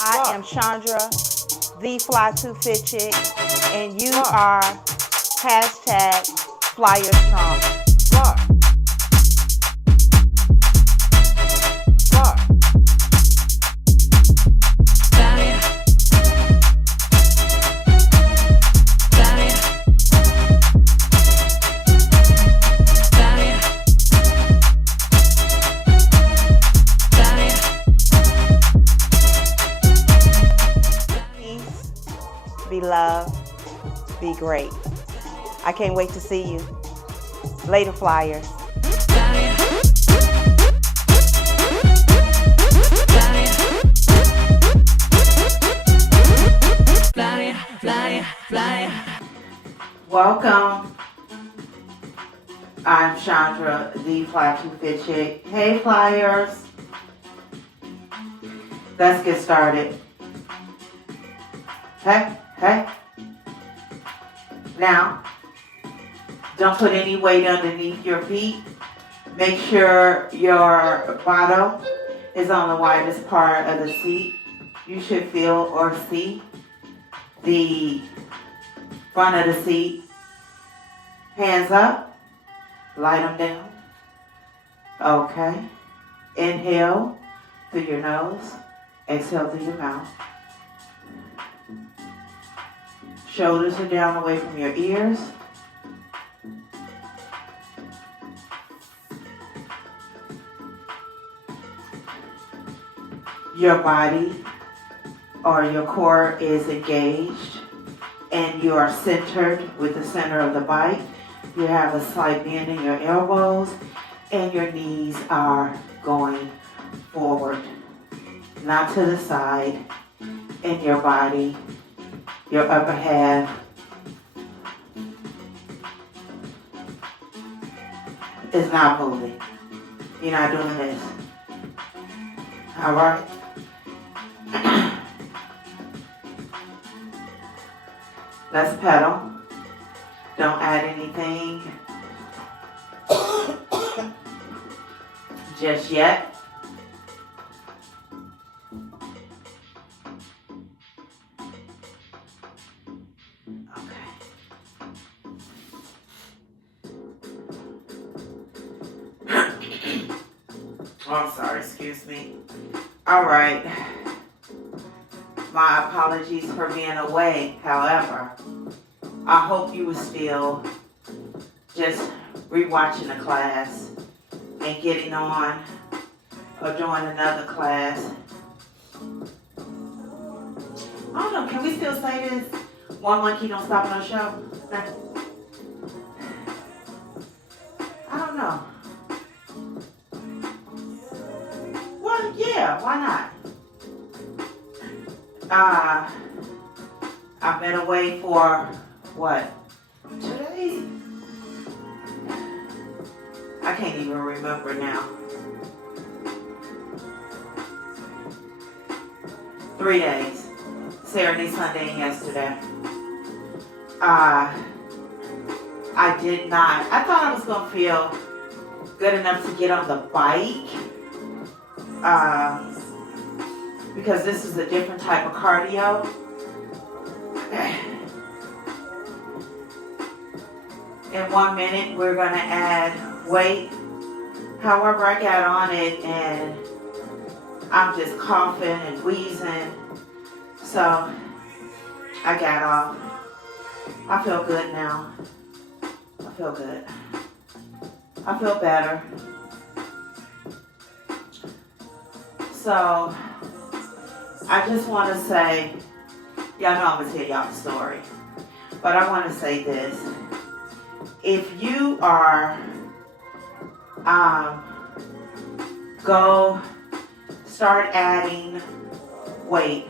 I am Chandra, the Fly to Fit Chick, and you are hashtag Flyer Strong. Be loved, be great. I can't wait to see you. Later, Flyers. Welcome. I'm Chandra, the Fly to Fit Chick. Hey, Flyers. Let's get started. Hey. Now, don't put any weight underneath your feet. Make sure your bottom is on the widest part of the seat. You should feel or see the front of the seat. Hands up. Light them down. Okay. Inhale through your nose. Exhale through your mouth. Shoulders are down away from your ears. Your body or your core is engaged and you are centered with the center of the bike. You have a slight bend in your elbows and your knees are going forward, not to the side, and your body, your upper half is not moving. You're not doing this. All right? Let's pedal. Don't add anything just yet. Oh, I'm sorry, excuse me. All right. My apologies for being away. However, I hope you were still just rewatching the class and getting on or doing another class. I don't know, can we still say this? One monkey don't stop no show? I don't know. Well, yeah, why not? I've been away for, what, 2 days? I can't even remember now. 3 days. Saturday, Sunday, and yesterday. I did not. I thought I was going to feel good enough to get on the bike. Because this is a different type of cardio. In 1 minute, we're going to add weight. However, I got on it and I'm just coughing and wheezing. So I got off. I feel good now. I feel good. I feel better. So I just want to say, y'all know I'm going to tell y'all the story. But I want to say this. If you are, go start adding weight.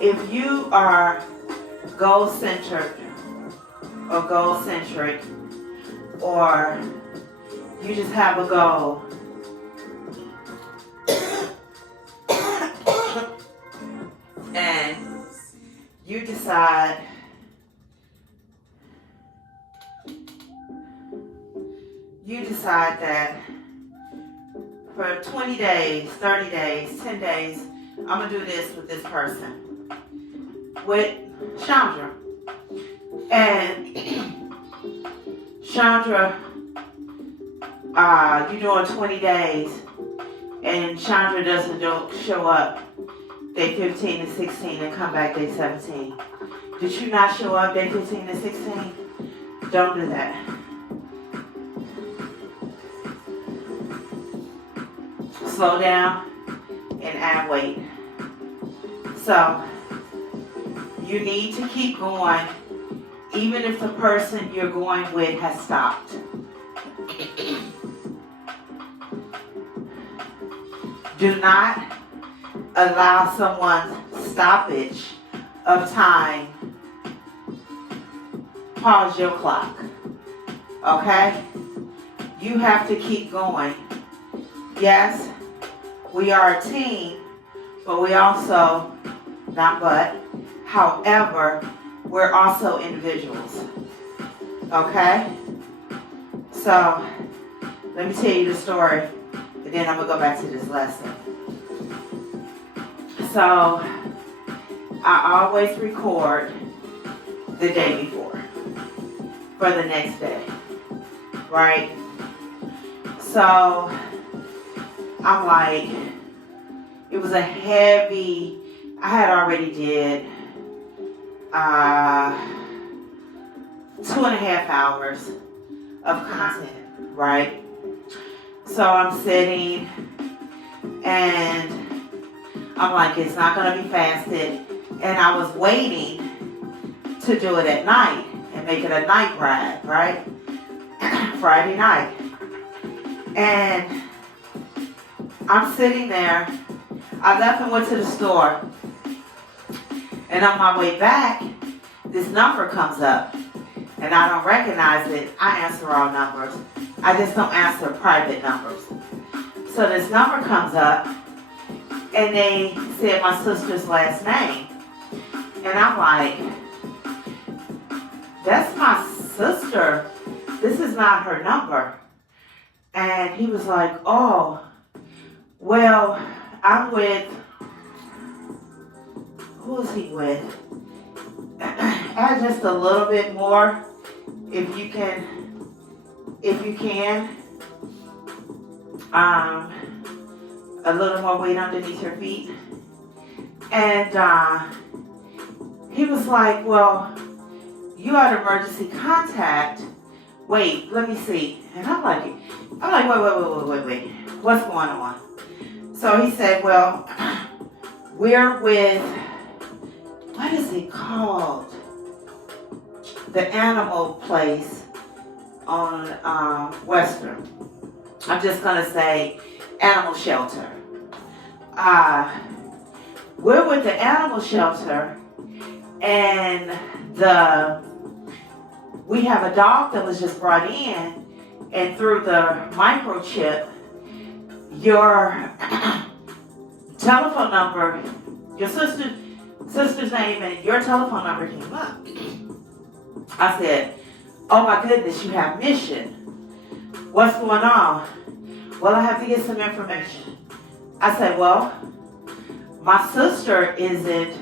If you are goal-centered or goal-centric, or you just have a goal, and you decide that for 20 days, 30 days, 10 days, I'm going to do this with this person, with Chandra. And Chandra, you're doing 20 days, and Chandra doesn't show up day 15 and 16 and come back day 17. Did you not show up day 15 and 16? Don't do that. Slow down and add weight. So, you need to keep going even if the person you're going with has stopped. Do not allow someone's stoppage of time pause your clock. Okay? You have to keep going. Yes, we are a team, but we also, however, we're also individuals. Okay? So, let me tell you the story, and then I'm going to go back to this lesson. So, I always record the day before for the next day, right? So, I'm like, it was a heavy, I had already did 2.5 hours of content, right? So I'm sitting and I'm like, it's not going to be fasted. And I was waiting to do it at night and make it a night ride, right? Friday night. And I'm sitting there. I left and went to the store. And on my way back, this number comes up. And I don't recognize it. I answer all numbers. I just don't answer private numbers. So this number comes up. And they said my sister's last name. And I'm like, that's my sister. This is not her number. And he was like, oh, well, I'm with, who is he with? Add just a little bit more, if you can. A little more weight underneath your feet. And he was like, well, you had emergency contact. Wait, let me see. And I'm like, wait. What's going on? So he said, well, we're with, what is it called? The animal place on Western. I'm just going to say animal shelter. We're with the animal shelter, and we have a dog that was just brought in, and through the microchip, your telephone number, your sister's name and your telephone number came up. I said, oh my goodness, you have mission. What's going on? Well, I have to get some information. I said, well, my sister isn't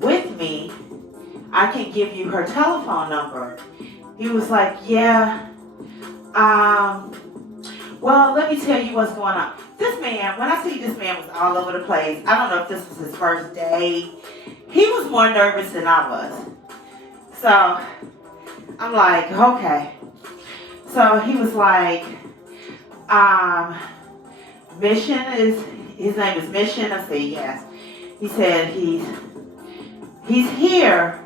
with me. I can give you her telephone number. He was like, yeah. Well, let me tell you what's going on. This man, when I see this man was all over the place, I don't know if this was his first day. He was more nervous than I was. So I'm like, okay. So he was like, Mission is, his name is Mission. I said, yes. He said, he's here,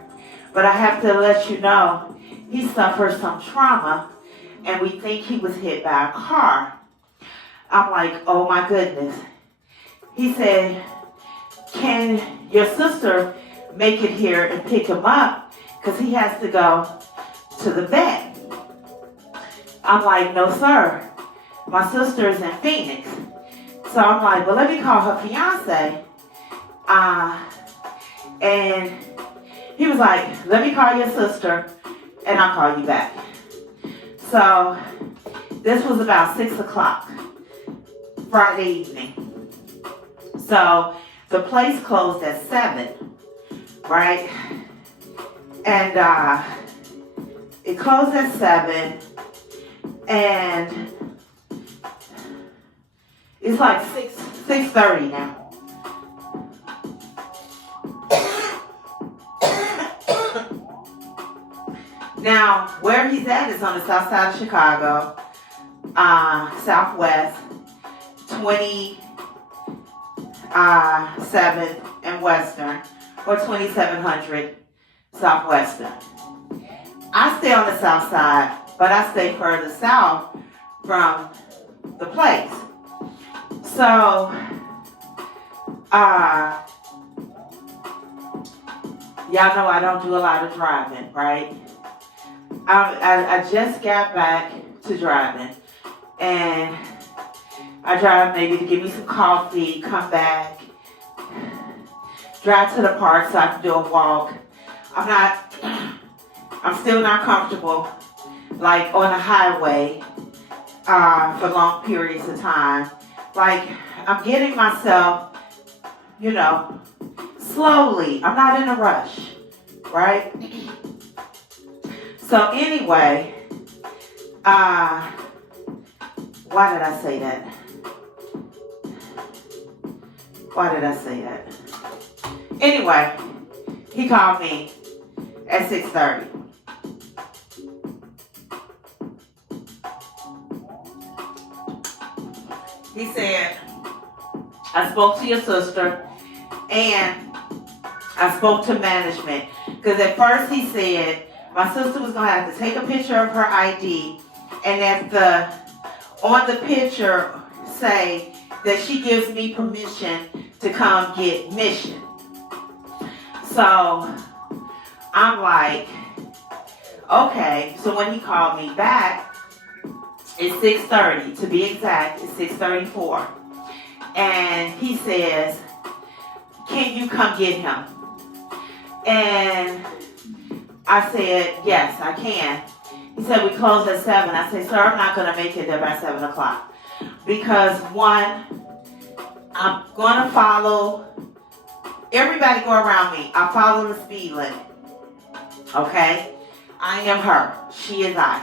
but I have to let you know, he suffered some trauma, and we think he was hit by a car. I'm like, oh my goodness. He said, can your sister make it here and pick him up? Because he has to go to the vet. I'm like, no sir. My sister is in Phoenix. So I'm like, well, let me call her fiance. And he was like, let me call your sister and I'll call you back. So this was about 6 o'clock Friday evening. So the place closed at 7, right? And it closed at 7, and it's like 6:30 now. Now, where he's at is on the south side of Chicago, southwest, 27th and Western, or 2700 Southwestern. I stay on the south side, but I stay further south from the place. So, y'all know I don't do a lot of driving, right? I just got back to driving, and I drive maybe to get me some coffee, come back, drive to the park so I can do a walk. I'm still not comfortable, like on the highway, for long periods of time. Like, I'm getting myself, slowly. I'm not in a rush, right? So anyway, why did I say that? Anyway, he called me at 6:30. He said, I spoke to your sister and I spoke to management. Because at first he said my sister was going to have to take a picture of her ID and on the picture say that she gives me permission to come get mission. So I'm like, okay. So when he called me back, it's 6:30. To be exact, it's 6:34. And he says, can you come get him? And I said, yes, I can. He said, we close at 7. I said, sir, I'm not going to make it there by 7 o'clock. Because one, I'm going to follow, everybody go around me. I follow the speed limit. Okay? I am her. She is I.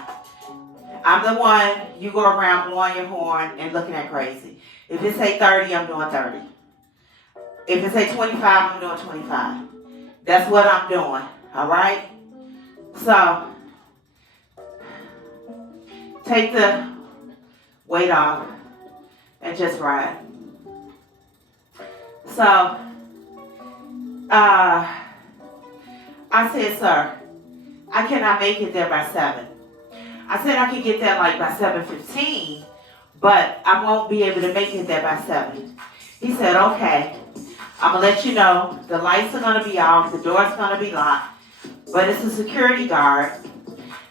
I'm the one you go around blowing your horn and looking at crazy. If it say 30, I'm doing 30. If it say 25, I'm doing 25. That's what I'm doing. All right? So, take the weight off and just ride. So, I said, sir, I cannot make it there by 7. I said I could get there like by 7:15, but I won't be able to make it there by 7. He said, okay, I'm going to let you know the lights are going to be off, the door's going to be locked, but it's a security guard.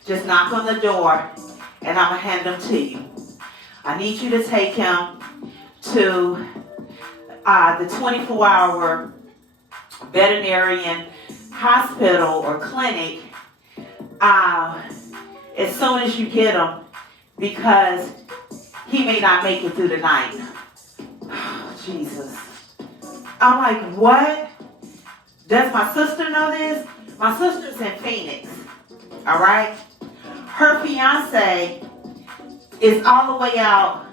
Just knock on the door and I'm going to hand him to you. I need you to take him to the 24-hour veterinarian hospital or clinic as soon as you get him, because he may not make it through the night. Oh, Jesus. I'm like, what? Does my sister know this? My sister's in Phoenix, all right? Her fiance is all the way out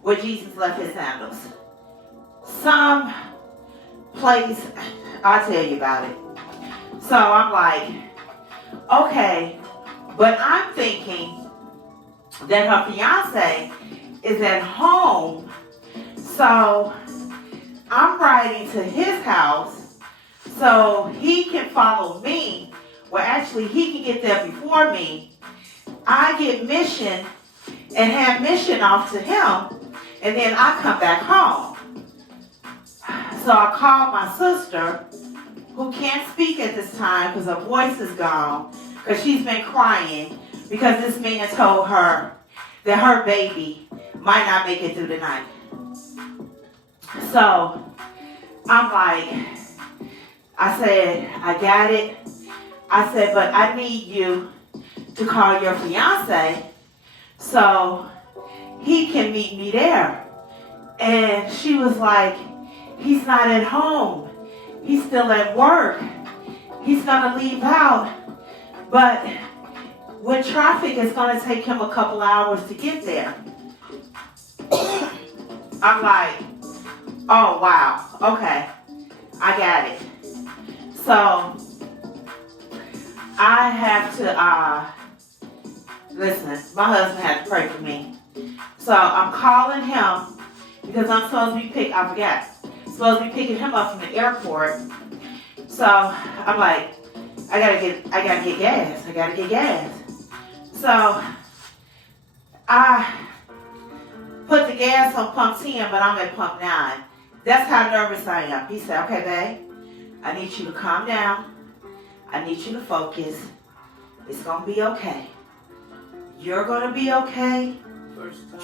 where Jesus left his sandals. Some place, I'll tell you about it. So I'm like, okay, but I'm thinking that her fiance is at home, so I'm riding to his house so he can follow me. Well, actually, he can get there before me. I get mission and hand mission off to him, and then I come back home. So I called my sister, who can't speak at this time because her voice is gone, because she's been crying because this man told her that her baby might not make it through the night. So I'm like, I said, I got it. I said, but I need you to call your fiance so he can meet me there. And she was like, He's not at home. He's still at work. He's gonna leave out. But with traffic, it's gonna take him a couple hours to get there. I'm like, oh wow, okay, I got it. So I have to listen, my husband had to pray for me. So I'm calling him because I'm supposed to be supposed to be picking him up from the airport. So I'm like, I gotta get gas. So I put the gas on pump 10, but I'm at pump 9. That's how nervous I am. He said, okay, babe, I need you to calm down. I need you to focus. It's gonna be okay. You're gonna be okay.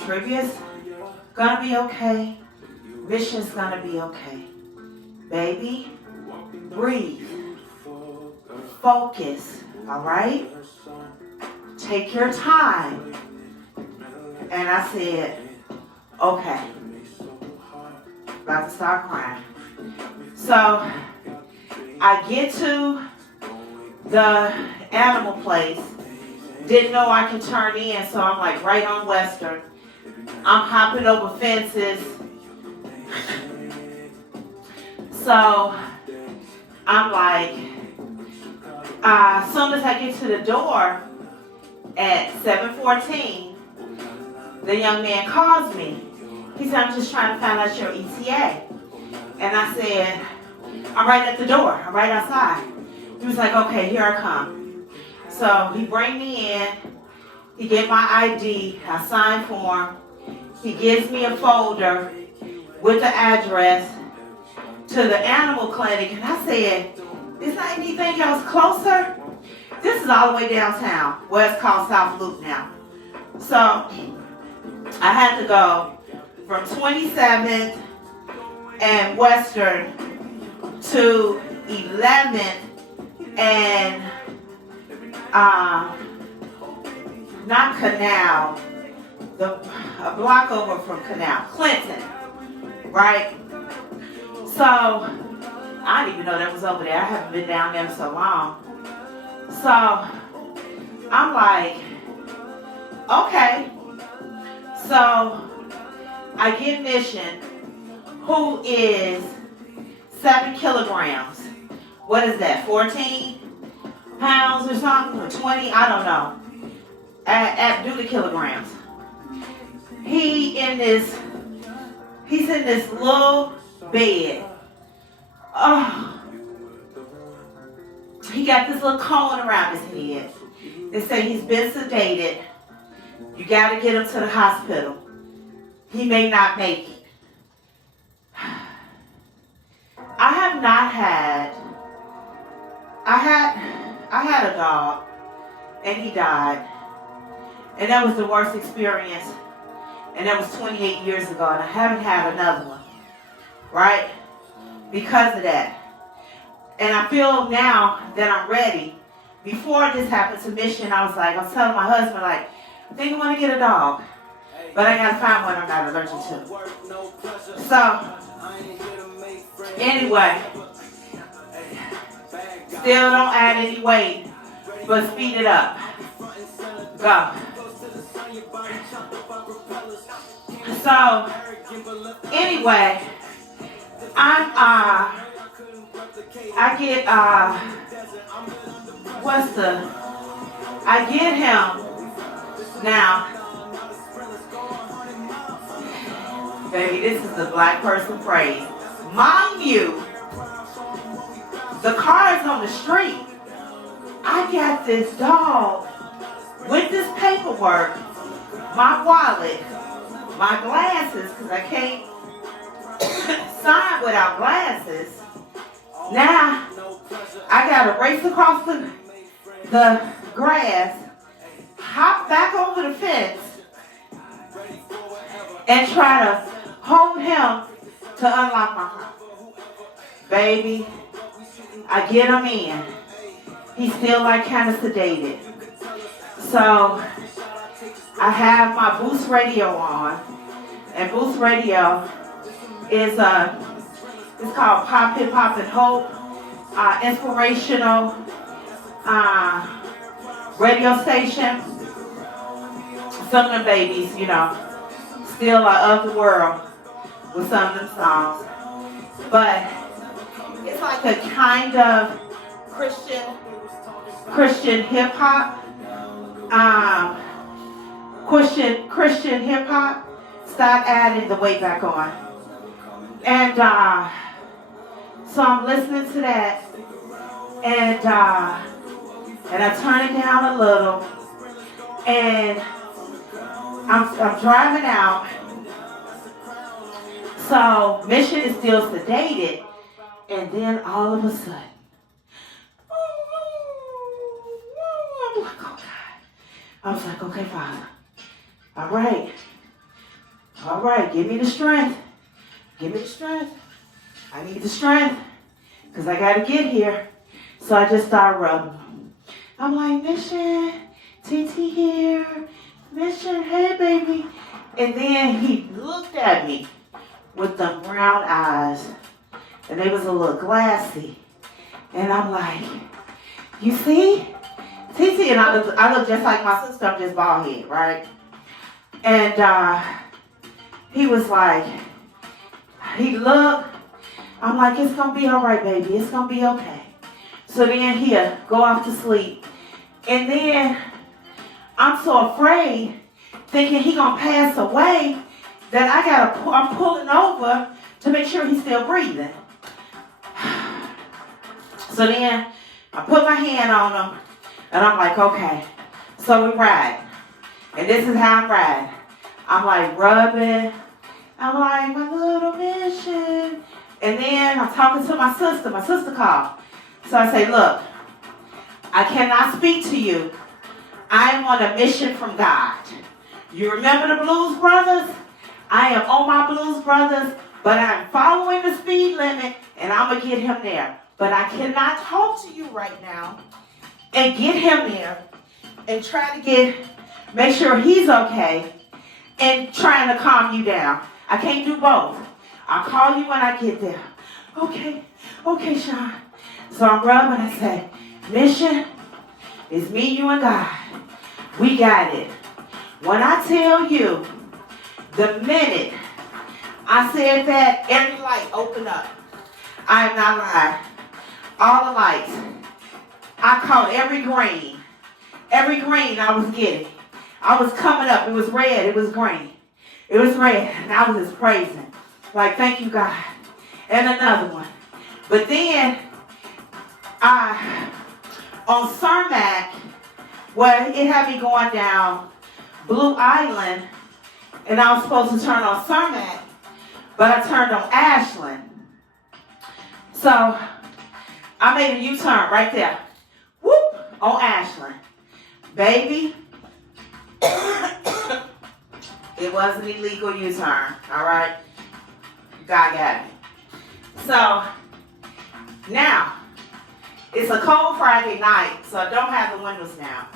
Trivia's gonna be okay. Mission's gonna be okay. Baby, breathe. Focus, all right? Take your time. And I said, okay. About to start crying. So I get to the animal place. Didn't know I could turn in, so I'm like right on Western. I'm hopping over fences. So I'm like, as soon as I get to the door at 7:14, the young man calls me. He said, I'm just trying to find out your ETA. And I said, I'm right at the door. I'm right outside. He was like, okay, here I come. So he bring me in. He get my ID. I sign for him. He gives me a folder with the address to the animal clinic. And I said, is there anything else closer? This is all the way downtown, where it's called South Loop now. So I had to go from 27th and Western to 11th and not Canal, a block over from Canal, Clinton, right? So I didn't even know that was over there. I haven't been down there so long. So I'm like, okay. So I get Mission, who is 7 kilograms. What is that, 14 pounds or something, or 20? I don't know. Do the kilograms. He's in this little bed. Oh. He got this little cone around his head. They say he's been sedated. You got to get him to the hospital. He may not make it. I have not had. I had a dog, and he died, and that was the worst experience. And that was 28 years ago, and I haven't had another one, right? Because of that. And I feel now that I'm ready. Before this happened to Mission, I was telling my husband, like, I think I want to get a dog. But I got to find one I'm not allergic to. So, anyway, still don't add any weight, but speed it up. Go. So, anyway, I get him now. Baby, this is the black person phrase. Mind you, the car is on the street. I got this dog with this paperwork, my wallet, my glasses, because I can't sign without glasses. Now, I got to race across the grass, hop back over the fence, and try to hold him to unlock my car. Baby, I get him in. He's still like kind of sedated. So I have my Boost radio on. And Boost radio is It's called Pop Hip Hop and Hope. Inspirational radio station. Some of them babies, you know, still are of the world with some of them songs. But it's like a kind of Christian hip hop. Christian hip hop. Start adding the weight back on. And so I'm listening to that, and I turn it down a little, and I'm driving out. So Mission is still sedated, and then all of a sudden, I'm like, oh God. I was like, okay, Father. All right, give me the strength. Give me the strength. I need the strength because I got to get here. So I just started rubbing them. I'm like, Mission, TT here. Mission, hey, baby. And then he looked at me with the brown eyes, and they was a little glassy. And I'm like, you see? TT, and I look just like my sister. I'm just bald head, right? And he was like, he looked. I'm like, it's going to be all right, baby. It's going to be okay. So then he'll go off to sleep. And then I'm so afraid, thinking he going to pass away, that I'm pulling over to make sure he's still breathing. So then I put my hand on him, and I'm like, okay. So we ride. And this is how I'm riding. I'm like rubbing. I'm like, my little Mission. And then I'm talking to my sister. My sister called. So I say, look, I cannot speak to you. I am on a mission from God. You remember the Blues Brothers? I am on my Blues Brothers, but I'm following the speed limit, and I'm going to get him there. But I cannot talk to you right now and get him there and try to make sure he's okay and trying to calm you down. I can't do both. I'll call you when I get there. Okay, Sean. So I'm rubbing and I say, Mission, it's me, you, and God. We got it. When I tell you, the minute I said that, every light opened up. I am not lying. All the lights. I caught every green. Every green I was getting. I was coming up. It was red. It was green. It was red. And I was just praising. Like, thank you, God. And another one. But then, on Cermak, well, it had me going down Blue Island, and I was supposed to turn on Cermak, but I turned on Ashland. So, I made a U-turn right there. Whoop, on Ashland. Baby, it was an illegal U-turn, all right? God got me. So, now, it's a cold Friday night, so I don't have the windows down.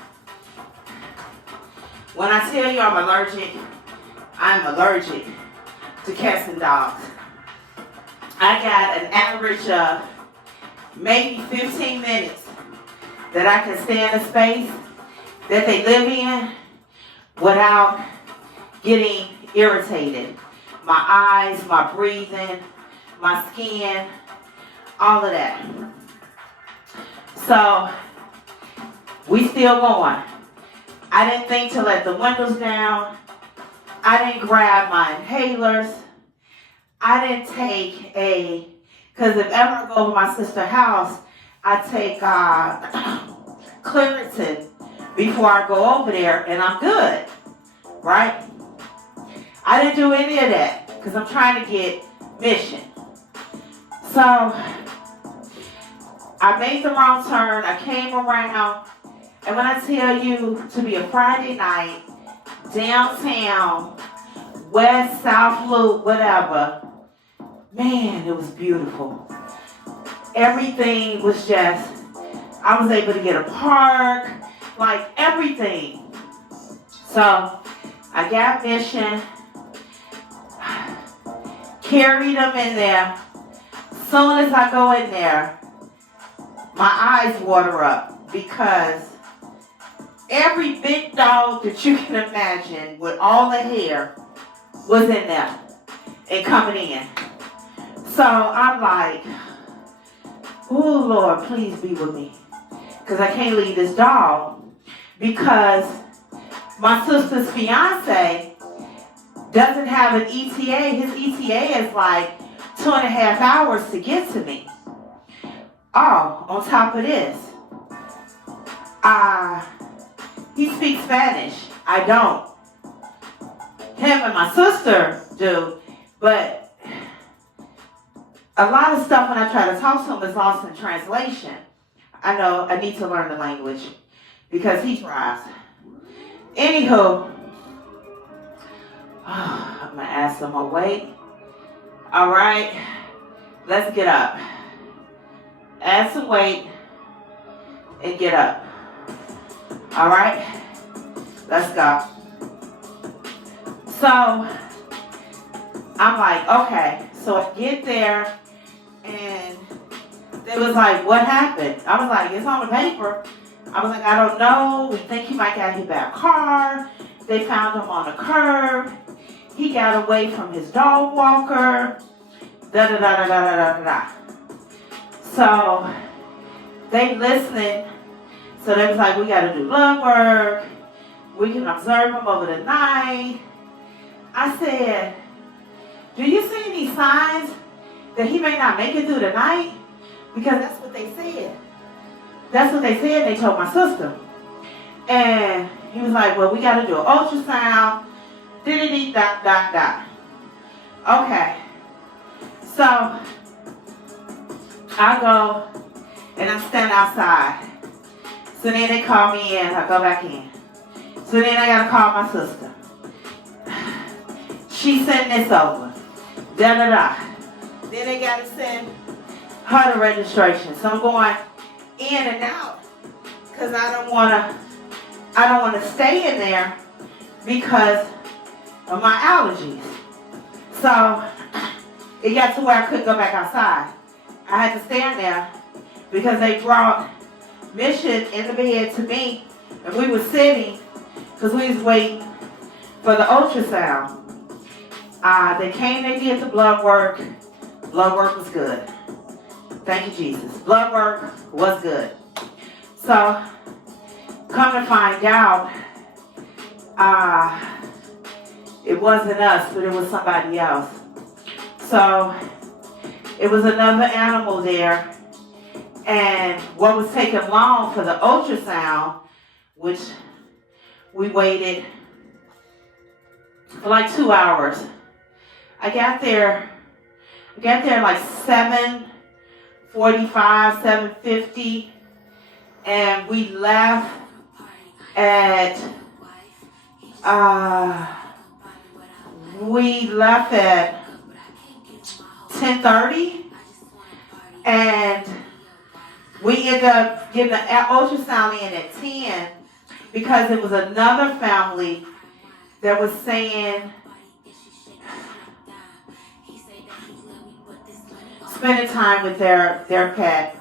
When I tell you I'm allergic to cats and dogs. I got an average of maybe 15 minutes that I can stay in a space that they live in without getting irritated. My eyes, my breathing, my skin, all of that. So, we still going. I didn't think to let the windows down. I didn't grab my inhalers. I didn't take because if ever I go over my sister's house, I take Claritin before I go over there, and I'm good, right? I didn't do any of that because I'm trying to get Mission. So I made the wrong turn. I came around, and when I tell you to be a Friday night, downtown, west, south loop, whatever, man, it was beautiful. Everything was just, I was able to get a park, like everything. So I got Mission, carried him in there. Soon as I go in there, my eyes water up because every big dog that you can imagine with all the hair was in there and coming in. So I'm like, oh Lord, please be with me. Because I can't leave this dog. Because my sister's fiance doesn't have an ETA. His ETA is like 2.5 hours to get to me. Oh, on top of this, he speaks Spanish. I don't. Him and my sister do, but a lot of stuff when I try to talk to him is lost in translation. I know I need to learn the language because he tries. Anywho, I'm gonna add some more weight. All right, let's get up. Add some weight and get up. All right, let's go. So I'm like, okay. So I get there and they was like, what happened? I was like, it's on the paper. I was like, I don't know. We think he might got hit by a car. They found him on the curb. He got away from his dog walker. Da da da da da da da da. So they listening. So they was like, we got to do blood work. We can observe him over the night. I said, do you see any signs that he may not make it through the night? Because that's what they said. That's what they said. They told my sister. And he was like, well, we got to do an ultrasound. Dot, dot, dot. Okay. So I go and I'm standing outside. So then they call me in. I go back in. So then I got to call my sister. She sent this over. Da da da. Then they got to send her the registration. So I'm going in and out because I don't want to stay in there because of my allergies. So it got to where I couldn't go back outside. I had to stand there because they brought Mission in the bed to me, and we were sitting because we was waiting for the ultrasound. They came, they did the blood work. Blood work was good. Thank you, Jesus. Blood work was good. So, come to find out, it wasn't us, but it was somebody else. So, it was another animal there. And what was taking long for the ultrasound, which we waited for like 2 hours. I got there like 7:45, 7:50, and we left at 10:30, and we ended up getting the ultrasound in at 10 because it was another family that was saying, spending time with their pet,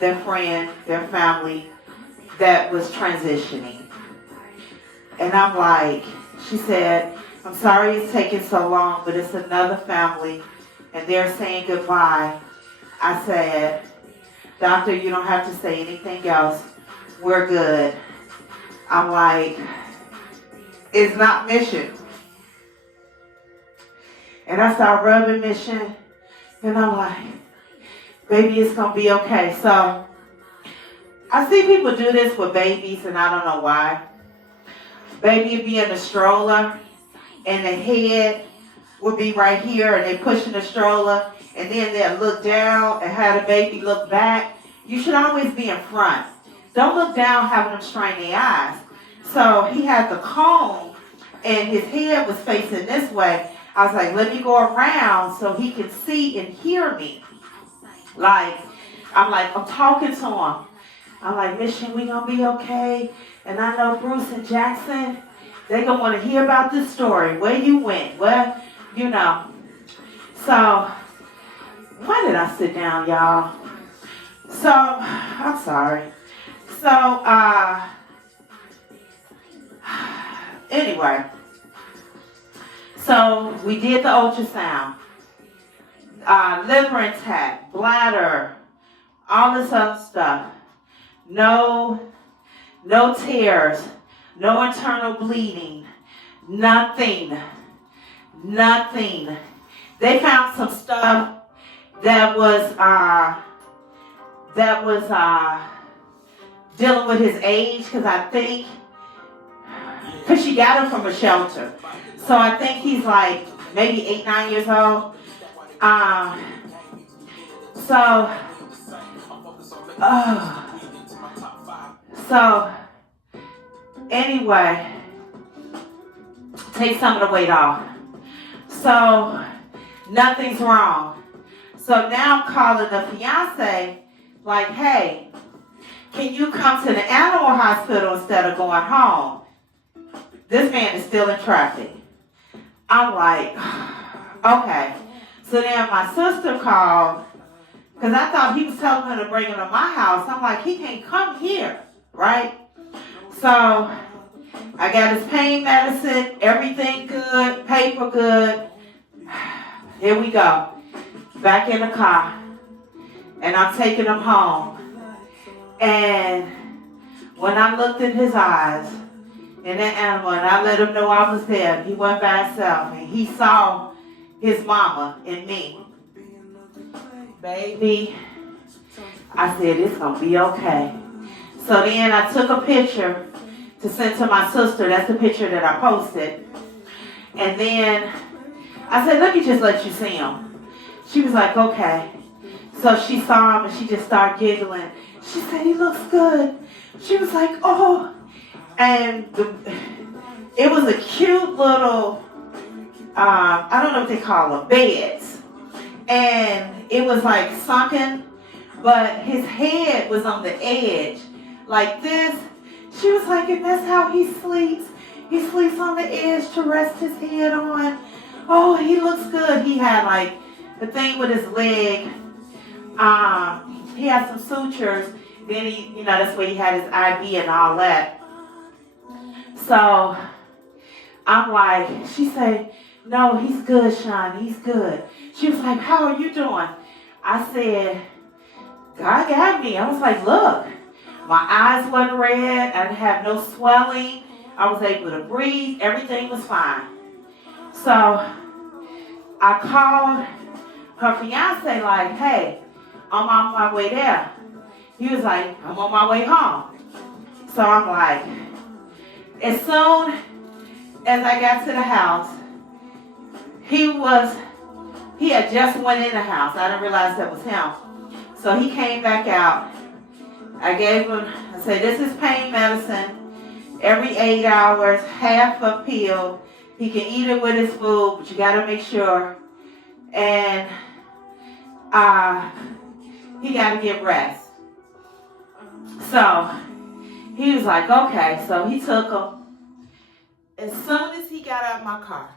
their friend, their family that was transitioning. And I'm like, she said, I'm sorry it's taking so long, but it's another family and they're saying goodbye. I said, doctor, you don't have to say anything else. We're good. I'm like, it's not Mission. And I start rubbing Mission, and I'm like, baby, it's going to be okay. So I see people do this with babies, and I don't know why. Baby would be in the stroller, and the head would be right here, and they pushing the stroller, and then they'll look down and have the baby look back. You should always be in front. Don't look down having them strain their eyes. So he had the cone, and his head was facing this way. I was like, let me go around so he can see and hear me. I'm talking to him. I'm like, Mission, we gonna be okay. And I know Bruce and Jackson, they gonna want to hear about this story. Where you went, So Why did I sit down, y'all? So, I'm sorry. So, anyway. So, we did the ultrasound. Liver intact, bladder, all this other stuff. No tears, no internal bleeding, nothing. They found some stuff that was dealing with his age, because she got him from a shelter. So I think he's like maybe 8, 9 years old. So anyway, take some of the weight off. So nothing's wrong. So now I'm calling the fiance, like, hey, can you come to the animal hospital instead of going home? This man is still in traffic. I'm like, okay. So then my sister called, because I thought he was telling her to bring him to my house. I'm like, he can't come here, right? So I got his pain medicine, everything good, paper good. Here we go. Back in the car. And I'm taking him home. And when I looked in his eyes, in that animal, and I let him know I was there, he went by himself, and he saw his mama and me. Baby, I said, it's going to be okay. So then I took a picture to send to my sister. That's the picture that I posted. And then I said, let me just let you see him. She was like, okay. So she saw him and she just started giggling. She said, he looks good. She was like, oh. And it was a cute little, I don't know what they call them, beds. And it was like sunken, but his head was on the edge like this. She was like, and that's how he sleeps. He sleeps on the edge to rest his head on. Oh, he looks good. He had like the thing with his leg. He had some sutures. Then he, that's where he had his IV and all that. So I'm like, she said, no, he's good, Sean. He's good. She was like, how are you doing? I said, God got me. I was like, look, my eyes wasn't red. I didn't have no swelling. I was able to breathe. Everything was fine. So I called her fiance like, hey, I'm on my way there. He was like, I'm on my way home. So I'm like, as soon as I got to the house, he had just went in the house. I didn't realize that was him. So he came back out. I gave him, I said, this is pain medicine. Every 8 hours, half a pill. He can eat it with his food, but you got to make sure. And he got to get rest. So he was like, okay. So he took him. As soon as he got out of my car,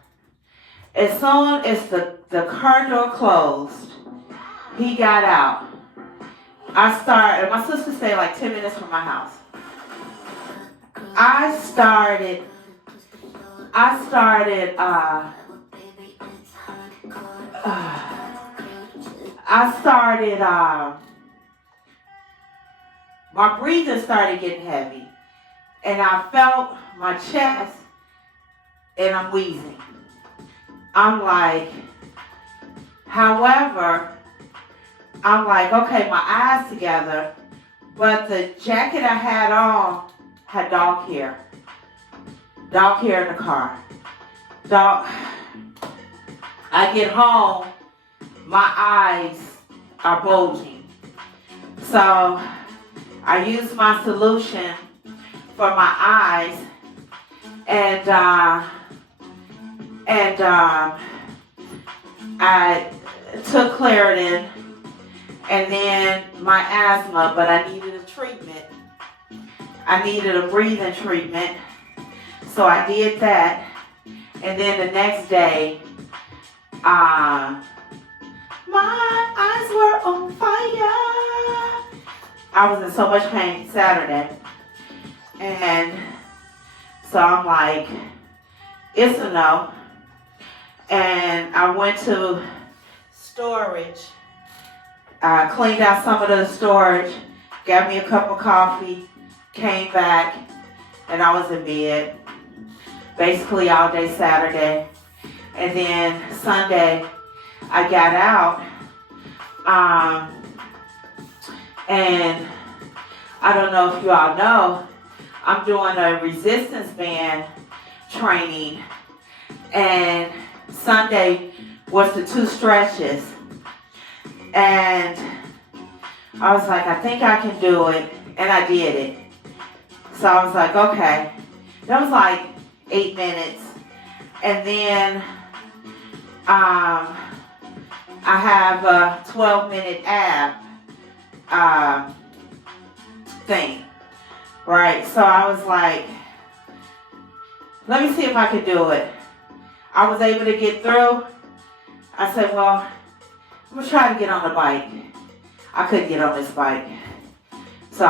as soon as the car door closed, he got out. My sister stayed like 10 minutes from my house. I started my breathing started getting heavy. And I felt my chest, and I'm wheezing. I'm like, however, I'm like, okay, my eyes together, but the jacket I had on had dog hair. Dog hair in the car. I get home, my eyes are bulging. So I use my solution for my eyes, and I took Claritin, and then my asthma, but I needed a treatment. I needed a breathing treatment, so I did that. And then the next day, My eyes were on fire. I was in so much pain Saturday. And so I'm like, it's a no. And I went to storage. I cleaned out some of the storage, got me a cup of coffee, came back, and I was in bed basically all day Saturday. And then Sunday, I got out, and I don't know if you all know, I'm doing a resistance band training, and Sunday was the 2 stretches. And I was like, I think I can do it, and I did it. So I was like, okay. That was like 8 minutes. And then I have a 12-minute ab thing, right? So I was like, let me see if I can do it. I was able to get through. I said, well, I'm going to try to get on the bike. I couldn't get on this bike. So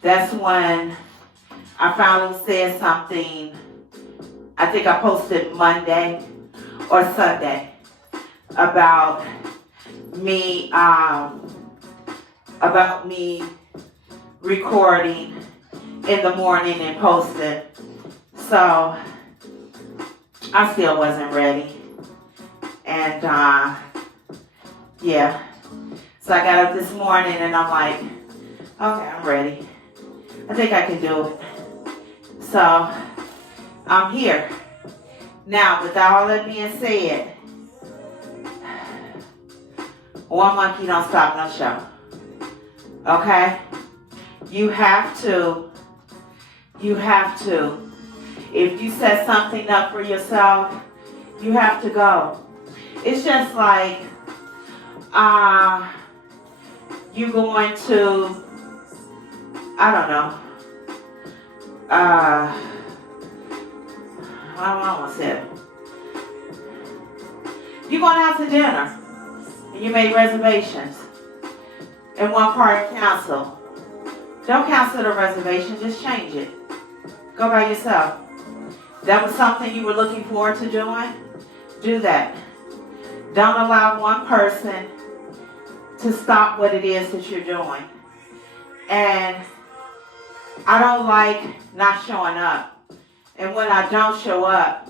that's when I finally said something. I think I posted Monday or Sunday about me recording in the morning and posting. So I still wasn't ready. And yeah. So I got up this morning and I'm like, okay, I'm ready. I think I can do it. So I'm here. Now, with all that being said, one monkey don't stop no show. Okay? You have to, if you set something up for yourself, you have to go. It's just like, you going to, I don't know, I don't want to say it. You're going out to dinner, and you made reservations, and one party canceled. Don't cancel the reservation, just change it. Go by yourself. That was something you were looking forward to doing? Do that. Don't allow one person to stop what it is that you're doing. And I don't like not showing up. And when I don't show up,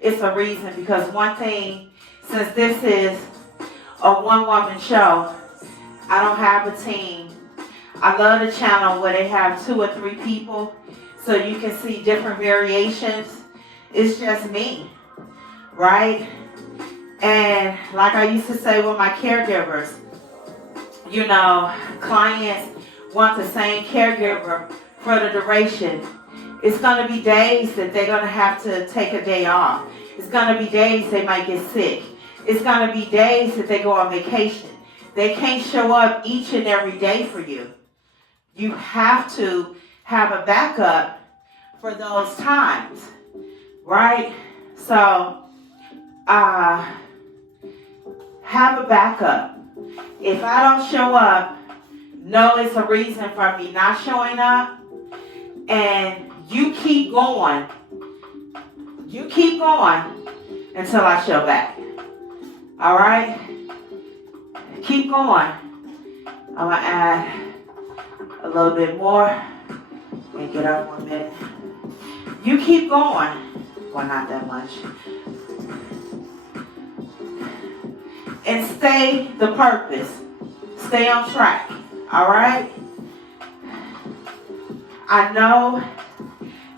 it's a reason, because one thing, since this is a one-woman show, I don't have a team. I love the channel where they have 2 or 3 people so you can see different variations. It's just me, right? And like I used to say with my caregivers, you know, clients want the same caregiver for the duration. It's going to be days that they're going to have to take a day off. It's going to be days they might get sick. It's going to be days that they go on vacation. They can't show up each and every day for you. You have to have a backup for those times, right? So, have a backup. If I don't show up, know it's a reason for me not showing up, and you keep going. You keep going until I show back. All right? Keep going. I'm going to add a little bit more and get up 1 minute. You keep going. Well, not that much. And stay the purpose. Stay on track. All right? I know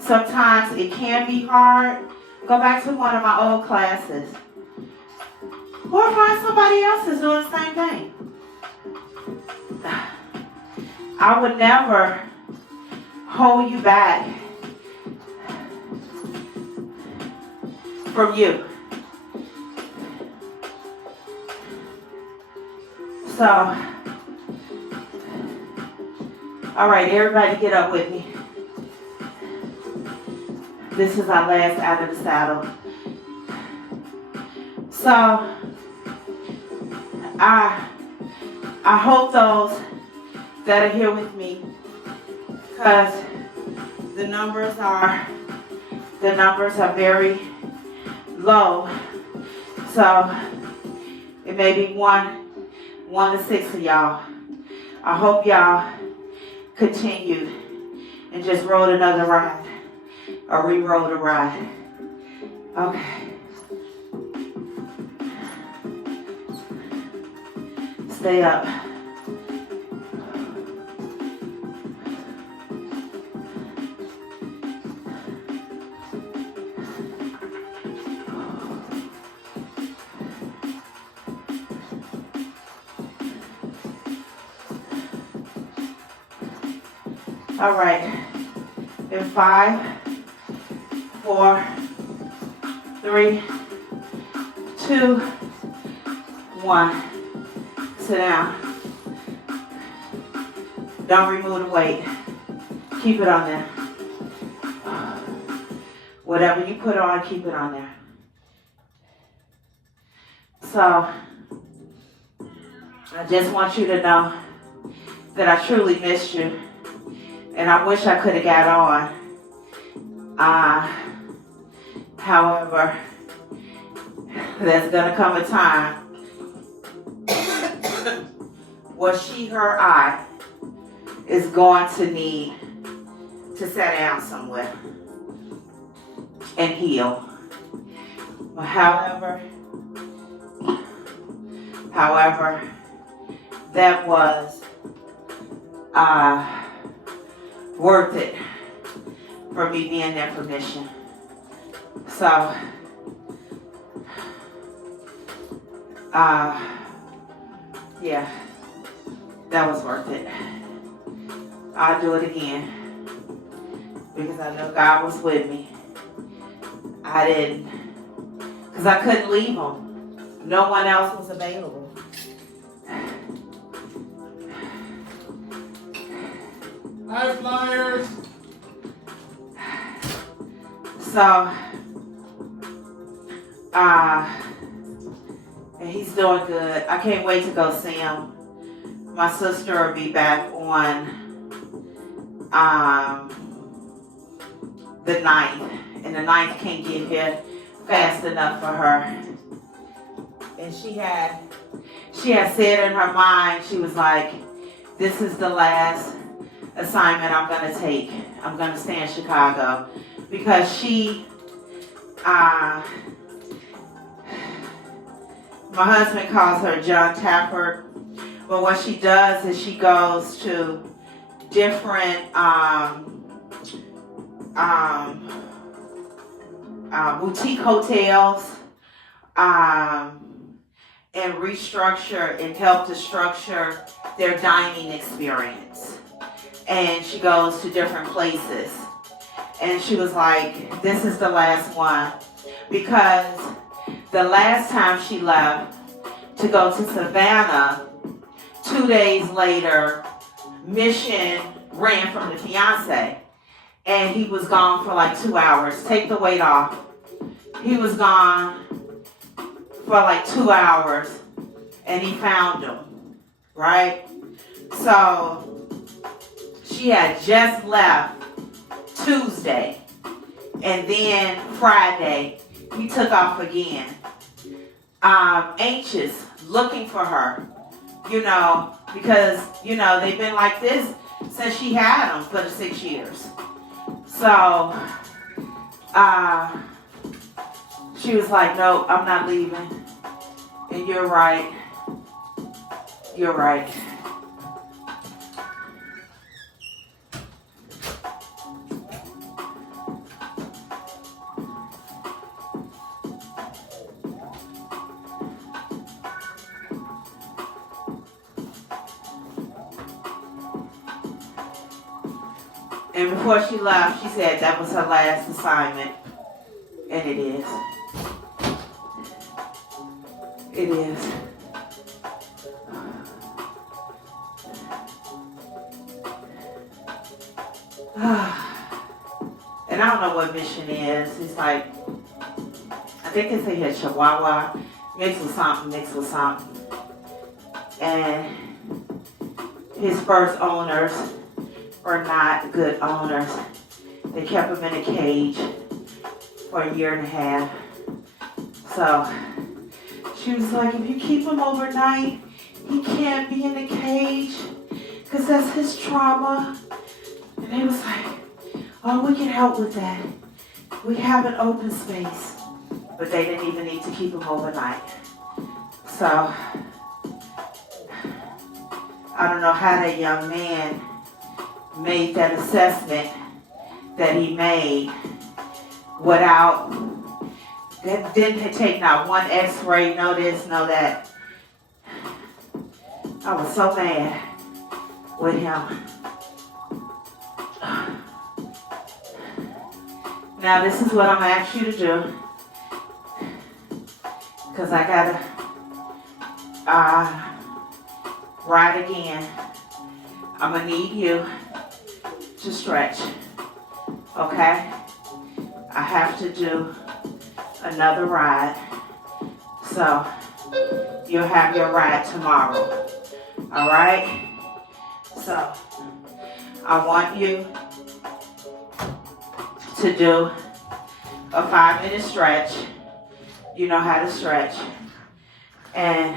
sometimes it can be hard. Go back to one of my old classes. Or find somebody else that's doing the same thing. I would never hold you back from you. So, all right, everybody get up with me. This is our last out of the saddle. So, I hope those that are here with me, because the numbers are very low. So it may be one to six of y'all. I hope y'all continued and just rode another ride or re-rode a ride. Okay. Stay up. All right. In 5, 4, 3, 2, 1. Sit down. Don't remove the weight. Keep it on there. Whatever you put on, keep it on there. So, I just want you to know that I truly missed you. And I wish I could have got on. However, there's going to come a time where she, her, I is going to need to sit down somewhere and heal. But however, that was worth it for me being there for mission. So, yeah, that was worth it. I'll do it again because I know God was with me. I didn't, because I couldn't leave him. No one else was available. High flyers. So, and he's doing good. I can't wait to go see him. My sister will be back on the 9th, and the 9th can't get here fast enough for her. And she had said in her mind, she was like, this is the last assignment I'm going to take. I'm going to stay in Chicago. Because she, my husband calls her John Tafford, but what she does is she goes to different boutique hotels and restructure and help to structure their dining experience. And she goes to different places. And she was like, this is the last one. Because the last time she left to go to Savannah, 2 days later, Mission ran from the fiance. And he was gone for like 2 hours. Take the weight off. He was gone for like 2 hours. And he found him. Right? So, she had just left Tuesday, and then Friday he took off again, anxious, looking for her, because they've been like this since she had them for the 6 years. So she was like, no, I'm not leaving. And you're right. And before she left, she said that was her last assignment. And it is. It is. And I don't know what mission is. It's like, I think they say here Chihuahua, mixed with something. And his first owners were not good owners. They kept him in a cage for a year and a half. So she was like, if you keep him overnight, he can't be in the cage because that's his trauma. And they was like, oh, we can help with that. We have an open space. But they didn't even need to keep him overnight. So I don't know how that young man made that assessment that he made without, that didn't take not one x-ray, no this, no that. I was so mad with him. Now this is what I'm gonna ask you to do, because I gotta ride again. I'm gonna need you to stretch, okay? I have to do another ride, so you'll have your ride tomorrow, all right? So I want you to do a 5-minute stretch. You know how to stretch. And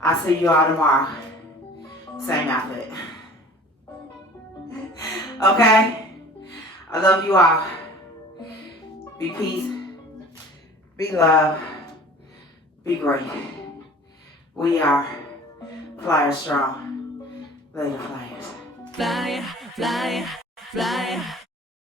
I'll see you all tomorrow. Same outfit. Okay? I love you all. Be peace. Be love. Be great. We are Flyer Strong. Later, Flyers. Fly, fly, fly.